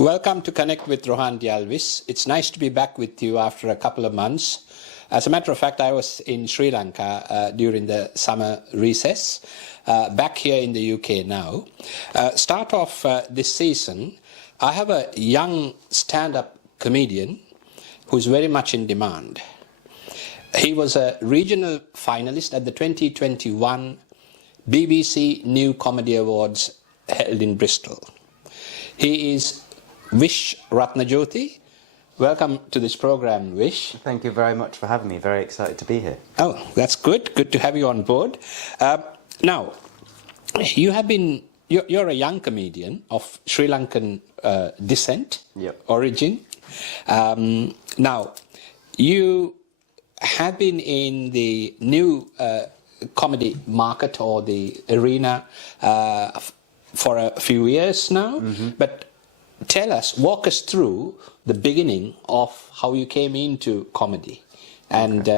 Welcome to Connect with Rohan Dialvis. It's nice to be back with you after a couple of months. As a matter of fact, I was in Sri Lanka during the summer recess, back here in the UK now. Start off this season, I have a young stand-up comedian who's very much in demand. He was a regional finalist at the 2021 BBC New Comedy Awards held in Bristol. He is Vish Ratnajothy. Welcome to this program, Vish. Thank you very much for having me. Very excited to be here. Oh, that's good. Good to have you on board. Now, you're a young comedian of Sri Lankan descent, origin. Now, you have been in the new comedy market or the arena for a few years now, but walk us through the beginning of how you came into comedy, and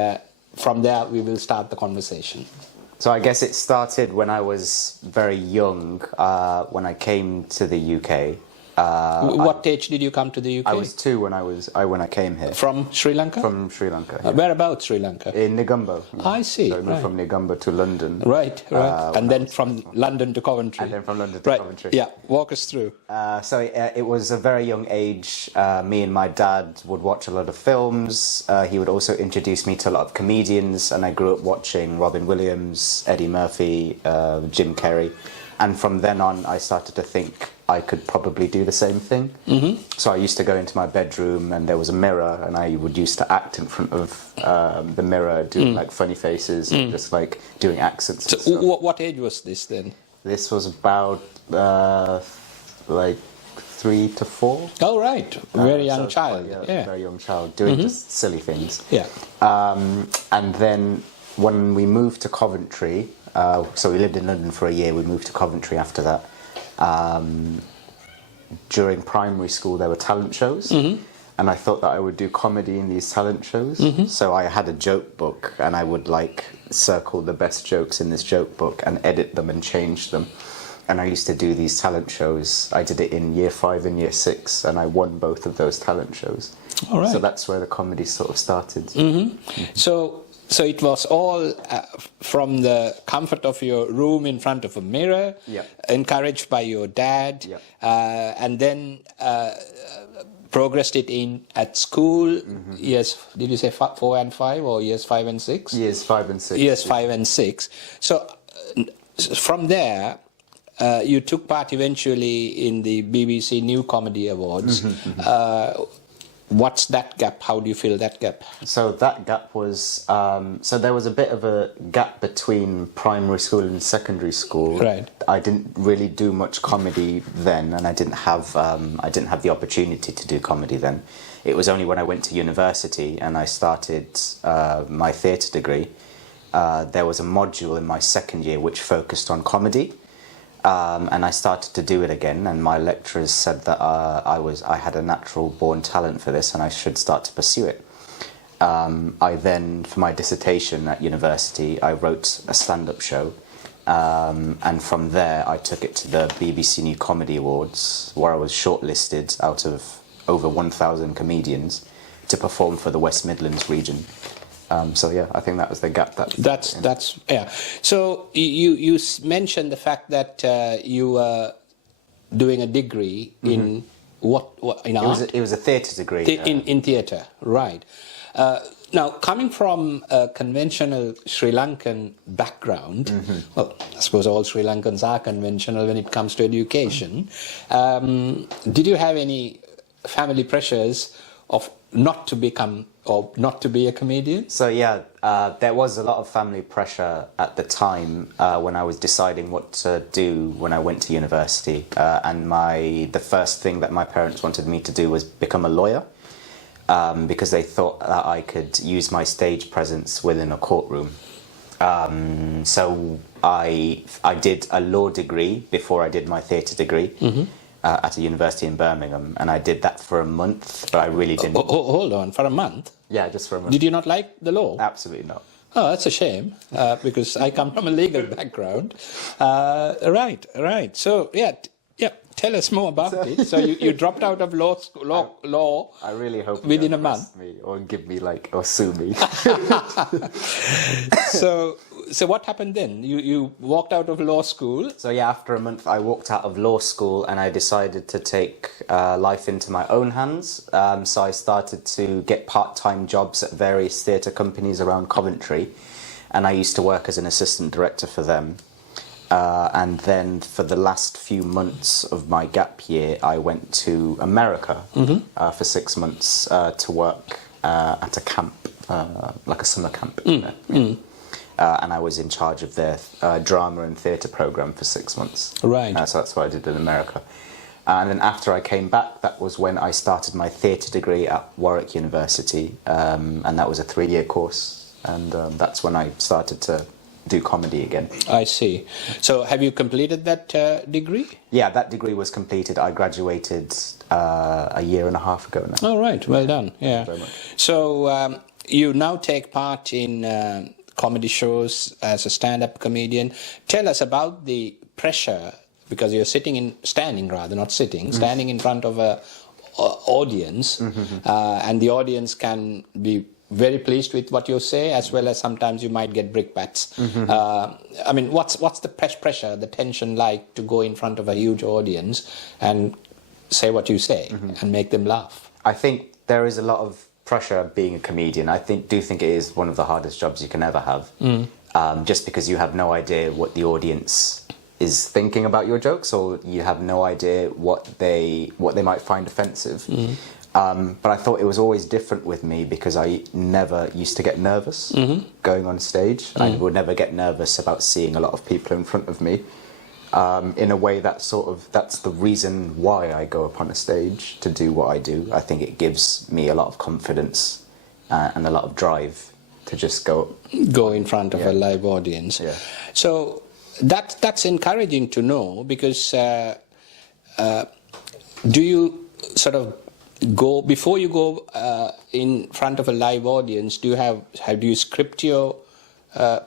from there we will start the conversation. So I guess it started when I was very young, when I came to the UK. What age did you come to the UK? I was 2 when I came here. From Sri Lanka? From Sri Lanka. Yeah. Whereabouts Sri Lanka? In Negombo. Yeah. I see. So I moved from Negombo to London. Right. And then from London to Coventry. And then from London to Coventry. Yeah, walk us through. So it was a very young age. Me and my dad would watch a lot of films. He would also introduce me to a lot of comedians, and I grew up watching Robin Williams, Eddie Murphy, Jim Carrey. And from then on, I started to think I could probably do the same thing. So I used to go into my bedroom and there was a mirror, and I would used to act in front of the mirror, doing like funny faces, and just like doing accents. So what age was this then? This was about like 3 to 4. Oh, right. Very young child. Very young child, doing just silly things. Yeah. And then when we moved to Coventry, so we lived in London for a year, we moved to Coventry after that. During primary school there were talent shows, and I thought that I would do comedy in these talent shows. So I had a joke book, and I would like circle the best jokes in this joke book and edit them and change them. And I used to do these talent shows. I did it in year 5 and year 6, and I won both of those talent shows. All right. So that's where the comedy sort of started. So it was all from the comfort of your room in front of a mirror, encouraged by your dad, and then progressed it in at school. Years, did you say 4 and 5 or years 5 and 6? Years 5 and 6. Years 5 and 6. So from there, you took part eventually in the BBC New Comedy Awards. What's that gap? How do you fill that gap? So that gap was, so there was a bit of a gap between primary school and secondary school. Right. I didn't really do much comedy then, and I didn't have the opportunity to do comedy then. It was only when I went to university and I started my theatre degree, there was a module in my second year which focused on comedy. And I started to do it again, and my lecturers said that I had a natural born talent for this and I should start to pursue it. I then, for my dissertation at university, I wrote a stand-up show, and from there I took it to the BBC New Comedy Awards, where I was shortlisted out of over 1,000 comedians to perform for the West Midlands region. So yeah, I think that was the gap. That's yeah. So you mentioned the fact that you were doing a degree in what in art? It was a theatre degree. In theatre, right? Now, coming from a conventional Sri Lankan background, well, I suppose all Sri Lankans are conventional when it comes to education. Did you have any family pressures of not to become or not to be a comedian? So yeah, there was a lot of family pressure at the time when I was deciding what to do when I went to university, and the first thing that my parents wanted me to do was become a lawyer, because they thought that I could use my stage presence within a courtroom. So I did a law degree before I did my theatre degree. At a university in Birmingham, and I did that for a month, but I really didn't. Hold on, for a month? Yeah, just for a month. Did you not like the law? Absolutely not. Oh, that's a shame, because I come from a legal background. Right. So, yeah, Tell us more about it. So you dropped out of law. I really hope within you a month, me or give me or sue me. So what happened then? You walked out of law school. So yeah, after a month, I walked out of law school and I decided to take life into my own hands. So I started to get part-time jobs at various theatre companies around Coventry, and I used to work as an assistant director for them. And then for the last few months of my gap year, I went to America for 6 months to work at a camp, like a summer camp. And I was in charge of their drama and theatre programme for 6 months. Right. So that's what I did in America. And then after I came back, that was when I started my theatre degree at Warwick University. And that was a 3-year course. And that's when I started to do comedy again. I see. So have you completed that degree? Yeah, that degree was completed. I graduated a year and a half ago now. Oh, right. Well done. Yeah. Very much. So you now take part in comedy shows as a stand-up comedian. Tell us about the pressure, because you're standing in front of a audience, and the audience can be very pleased with what you say, as well as sometimes you might get brickbats. I mean, what's the pressure, the tension like to go in front of a huge audience and say what you say and make them laugh? I think there is a lot of pressure being a comedian. I do think it is one of the hardest jobs you can ever have, just because you have no idea what the audience is thinking about your jokes, or you have no idea what they might find offensive. But I thought it was always different with me because I never used to get nervous going on stage. I would never get nervous about seeing a lot of people in front of me. In a way, that's the reason why I go up on a stage to do what I do. I think it gives me a lot of confidence and a lot of drive to just go in front of a live audience. Yeah. So that's encouraging to know, because do you sort of go before you go in front of a live audience? Do you script your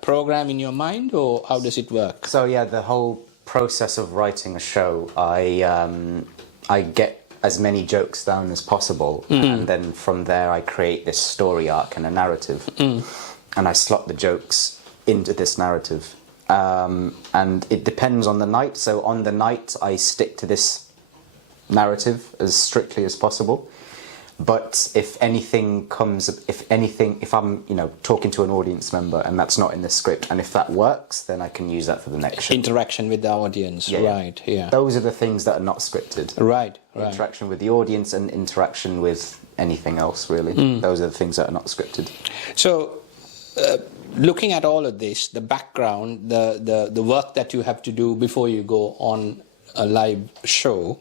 program in your mind, or how does it work? So yeah, the whole process of writing a show, I get as many jokes down as possible, and then from there I create this story arc and a narrative, and I slot the jokes into this narrative, and it depends on the night. So on the night I stick to this narrative as strictly as possible, but if I'm talking to an audience member and that's not in the script, and if that works, then I can use that for the next show. Interaction with the audience, right? Yeah. Those are the things that are not scripted. Right. Interaction with the audience and interaction with anything else, really. Those are the things that are not scripted. So, looking at all of this, the background, the work that you have to do before you go on a live show,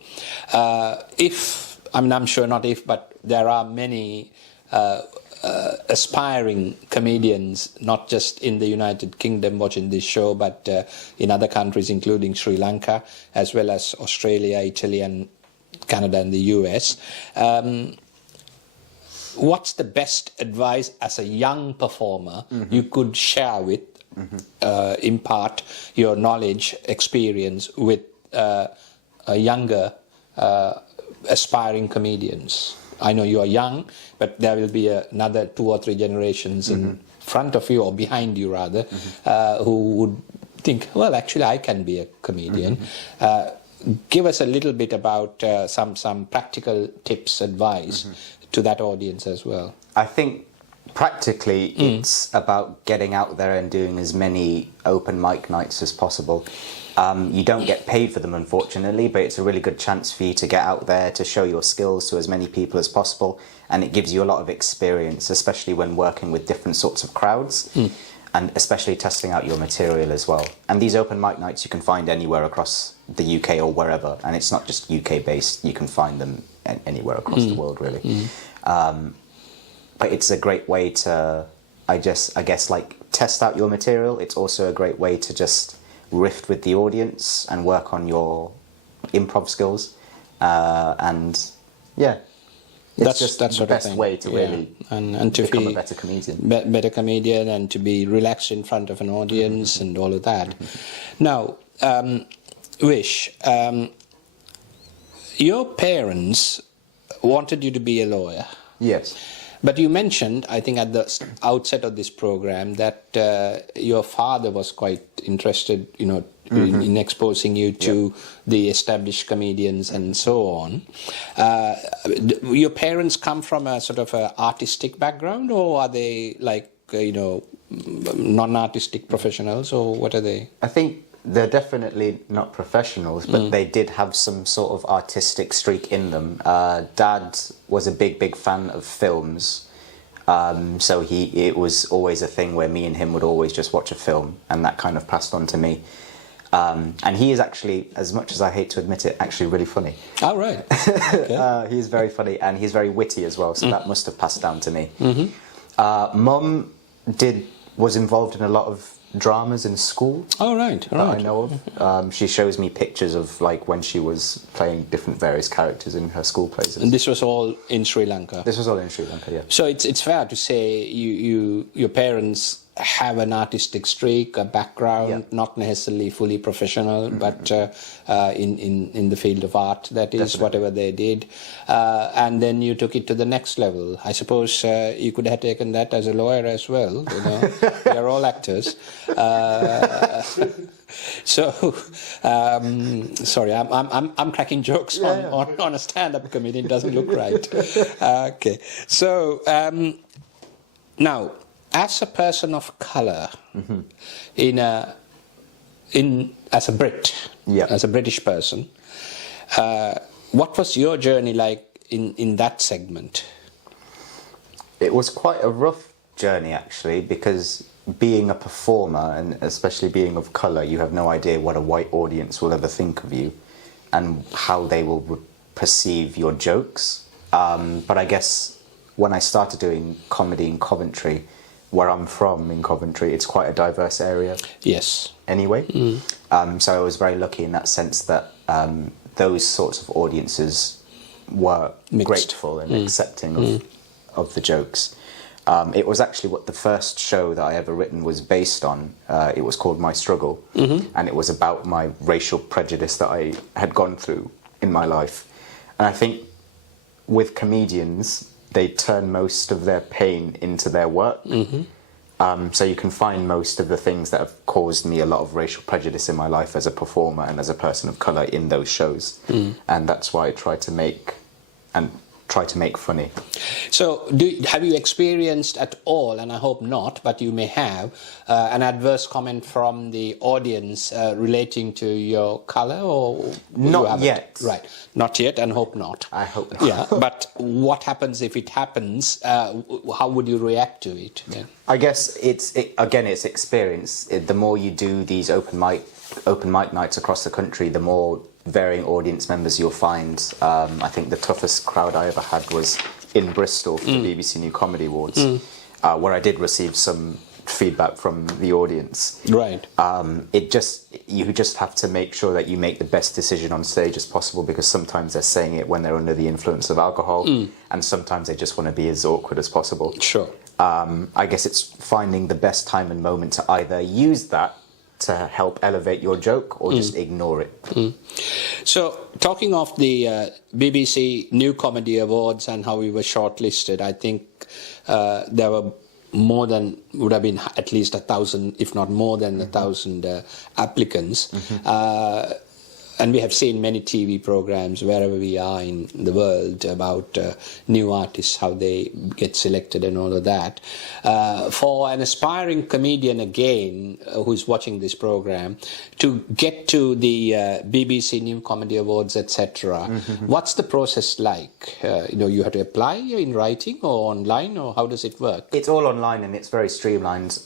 I'm sure not if, but there are many aspiring comedians, not just in the United Kingdom watching this show, but in other countries, including Sri Lanka, as well as Australia, Italy, and Canada and the US. What's the best advice as a young performer you could share with, impart your knowledge, experience with younger aspiring comedians? I know you are young, but there will be another 2 or 3 generations in front of you, or behind you rather, who would think, well, actually I can be a comedian. Give us a little bit about some practical tips, advice to that audience as well. I think practically it's about getting out there and doing as many open mic nights as possible. You don't get paid for them, unfortunately, but it's a really good chance for you to get out there, to show your skills to as many people as possible, and it gives you a lot of experience, especially when working with different sorts of crowds, and especially testing out your material as well. And these open mic nights you can find anywhere across the UK or wherever, and it's not just UK based, you can find them anywhere across the world, really. But it's a great way to, I guess, like, test out your material. It's also a great way to just riff with the audience and work on your improv skills, and yeah, it's just the best way to really and to become be a better comedian. Better comedian, and to be relaxed in front of an audience and all of that. Now, Vish, your parents wanted you to be a lawyer. Yes. But you mentioned, I think at the outset of this program, that your father was quite interested, in exposing you to the established comedians and so on. Your parents come from a sort of a artistic background, or are they like, non-artistic professionals, or what are they? I think they're definitely not professionals, but they did have some sort of artistic streak in them. Dad was a big fan of films, so it was always a thing where me and him would always just watch a film, and that kind of passed on to me. And he is actually, as much as I hate to admit it, actually really funny. Oh, right. Okay. He's very funny, and he's very witty as well, so that must have passed down to me. Mum was involved in a lot of dramas in school. Oh, right. That I know of. She shows me pictures of like when she was playing different various characters in her school plays. And this was all in Sri Lanka? This was all in Sri Lanka, yeah. So it's fair to say your parents have an artistic streak, a background, not necessarily fully professional, but in the field of art, that is. Definitely. Whatever they did. And then you took it to the next level. I suppose you could have taken that as a lawyer as well. They're all actors. Sorry, I'm cracking jokes on a stand-up comedian. It doesn't look right. Okay, so now, as a person of colour, as a Brit, as a British person, what was your journey like in that segment? It was quite a rough journey, actually, because being a performer, and especially being of colour, you have no idea what a white audience will ever think of you and how they will perceive your jokes. But I guess when I started doing comedy in Coventry, where I'm from in Coventry, it's quite a diverse area. Yes. Anyway. So I was very lucky in that sense that those sorts of audiences were grateful and accepting of the jokes. It was actually what the first show that I ever written was based on. It was called My Struggle, and it was about my racial prejudice that I had gone through in my life. And I think with comedians, they turn most of their pain into their work. So you can find most of the things that have caused me a lot of racial prejudice in my life as a performer and as a person of colour in those shows. And that's why I try to make funny. So have you experienced at all, and I hope not, but you may have, an adverse comment from the audience relating to your colour, or not yet? Right, not yet, and hope not. I hope not. Yeah, but what happens if it happens? How would you react to it? Yeah. I guess it's experience. The more you do these open mic nights across the country, the more varying audience members you'll find. I think the toughest crowd I ever had was in Bristol for the BBC New Comedy Awards, where I did receive some feedback from the audience. Right. You just have to make sure that you make the best decision on stage as possible, because sometimes they're saying it when they're under the influence of alcohol, and sometimes they just want to be as awkward as possible. Sure. I guess it's finding the best time and moment to either use that to help elevate your joke or just ignore it. So, talking of the BBC New Comedy Awards and how we were shortlisted, I think there were would have been at least 1,000, if not more than 1,000 applicants. And we have seen many TV programs wherever we are in the world about new artists, how they get selected and all of that. For an aspiring comedian again, who's watching this program, to get to the BBC New Comedy Awards, etc., what's the process like? You have to apply in writing or online, or how does it work? It's all online and it's very streamlined.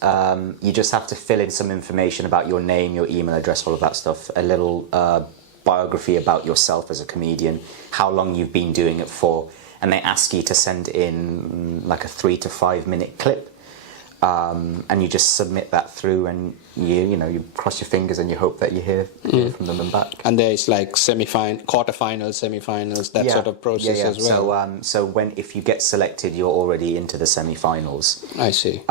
You just have to fill in some information about your name, your email address, all of that stuff, a little biography about yourself as a comedian, how long you've been doing it for, and they ask you to send in like a 3 to 5 minute clip, and you just submit that through, and you cross your fingers and you hope that you hear from them and back. And there's like quarterfinals, semi-finals, that sort of process as well. So if you get selected, you're already into the semi-finals. I see.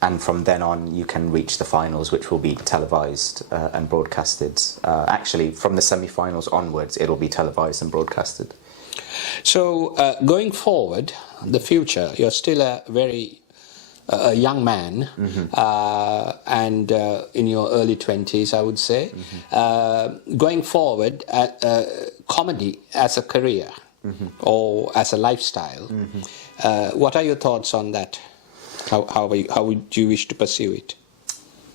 and from then on, you can reach the finals, which will be televised and broadcasted. Actually, from the semi-finals onwards, it'll be televised and broadcasted. So, going forward, the future, you're still a very young man, and in your early 20s, I would say. Going forward, comedy as a career or as a lifestyle, what are your thoughts on that? How would you wish to pursue it?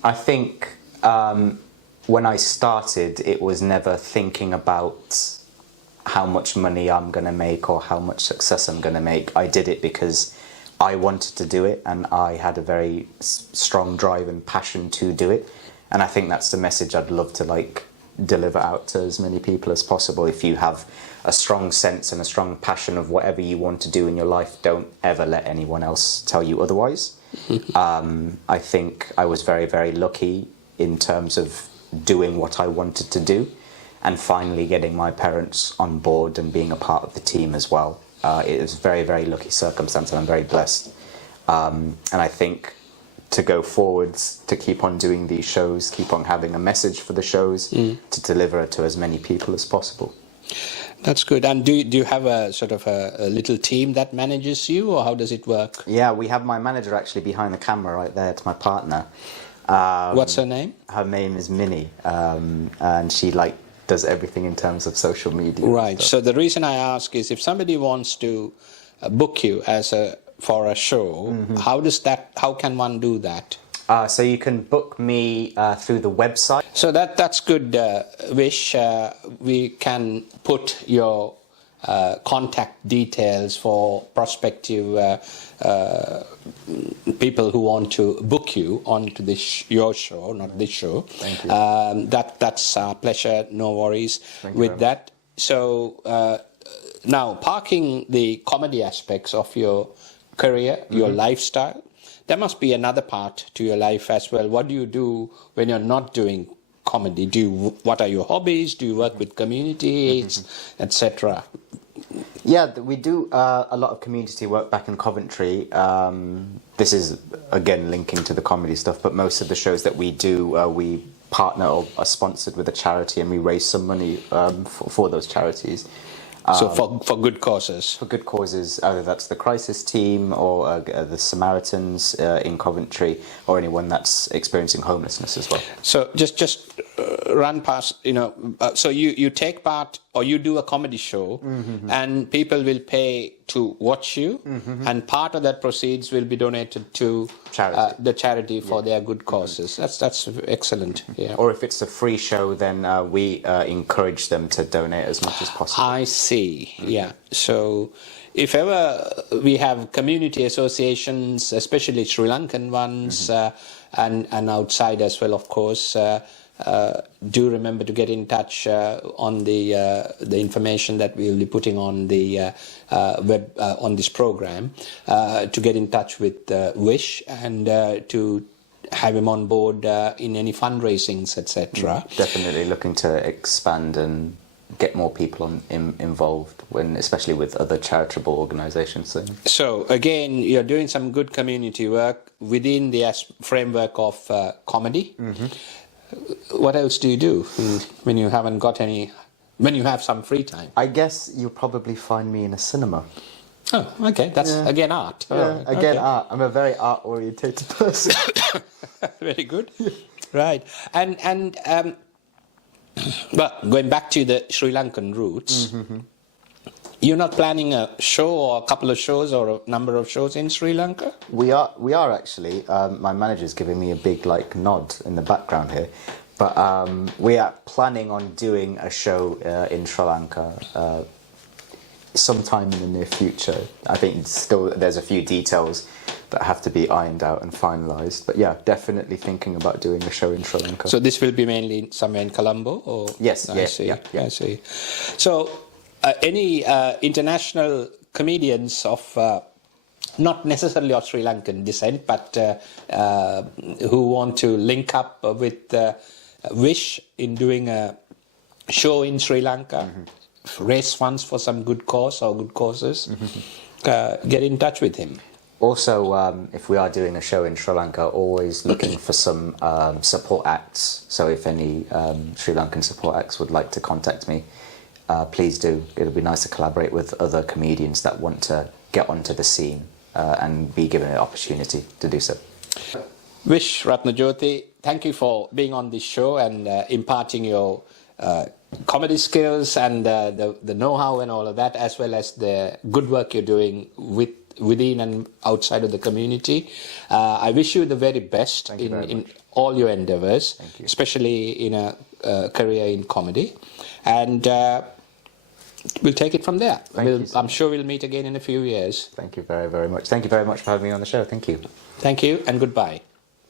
I think when I started, it was never thinking about how much money I'm going to make or how much success I'm going to make. I did it because I wanted to do it, and I had a very strong drive and passion to do it. And I think that's the message I'd love to deliver out to as many people as possible. If you have a strong sense and a strong passion of whatever you want to do in your life, don't ever let anyone else tell you otherwise. I think I was very, very lucky in terms of doing what I wanted to do, and finally getting my parents on board and being a part of the team as well. It was a very, very lucky circumstance, and I'm very blessed. And I think to go forwards, to keep on doing these shows, keep on having a message for the shows, to deliver it to as many people as possible. That's good. And do you have a sort of a little team that manages you, or how does it work? Yeah, we have my manager actually behind the camera right there. It's my partner. What's her name? Her name is Minnie, and she does everything in terms of social media. Right. So the reason I ask is, if somebody wants to book you for a show, how can one do that? So you can book me through the website. So that's good, Vish. We can put your contact details for prospective people who want to book you onto your show, not this show. Thank you. That's our pleasure. No worries with that. So now, parking the comedy aspects of your career, your lifestyle, there must be another part to your life as well. What do you do when you're not doing comedy? What are your hobbies? Do you work with communities, etc.? Yeah, we do a lot of community work back in Coventry. This is, again, linking to the comedy stuff, but most of the shows that we do, we partner or are sponsored with a charity, and we raise some money for those charities. So for good causes? For good causes, either that's the crisis team or the Samaritans in Coventry, or anyone that's experiencing homelessness as well. So just run past, so you take part, or you do a comedy show, and people will pay to watch you, and part of that proceeds will be donated to the charity for their good causes. That's excellent. Yeah. Or if it's a free show, then we encourage them to donate as much as possible. I see. Yeah. So if ever we have community associations, especially Sri Lankan ones, and outside as well, of course, do remember to get in touch on the information that we'll be putting on the web on this program, to get in touch with Vish and to have him on board in any fundraisings, etc. Definitely looking to expand and get more people involved, especially with other charitable organisations. So again, you're doing some good community work within the framework of comedy. What else do you do when you haven't got any, when you have some free time? I guess you'll probably find me in a cinema. Oh, okay. That's again art. Yeah, again art. I'm a very art-orientated person. Very good. Right. And well, going back to the Sri Lankan roots, you're not planning a show or a couple of shows or a number of shows in Sri Lanka? We are actually. My manager's giving me a big nod in the background here. But we are planning on doing a show in Sri Lanka sometime in the near future. I think still there's a few details that have to be ironed out and finalised. But yeah, definitely thinking about doing a show in Sri Lanka. So this will be mainly somewhere in Colombo? Or? Yes, I see. Yeah. I see. So any international comedians of not necessarily of Sri Lankan descent, but who want to link up with Vish in doing a show in Sri Lanka, raise funds for some good cause or good causes, get in touch with him. Also, if we are doing a show in Sri Lanka, always looking for some support acts. So if any Sri Lankan support acts would like to contact me, please do. It'll be nice to collaborate with other comedians that want to get onto the scene and be given an opportunity to do so. Vish Ratnajothy, thank you for being on this show and imparting your comedy skills and the know-how and all of that, as well as the good work you're doing within and outside of the community. I wish you the very best in all your endeavors, especially in a career in comedy. And we'll take it from there. I'm sure we'll meet again in a few years. Thank you very, very much. Thank you very much for having me on the show. Thank you. Thank you and goodbye.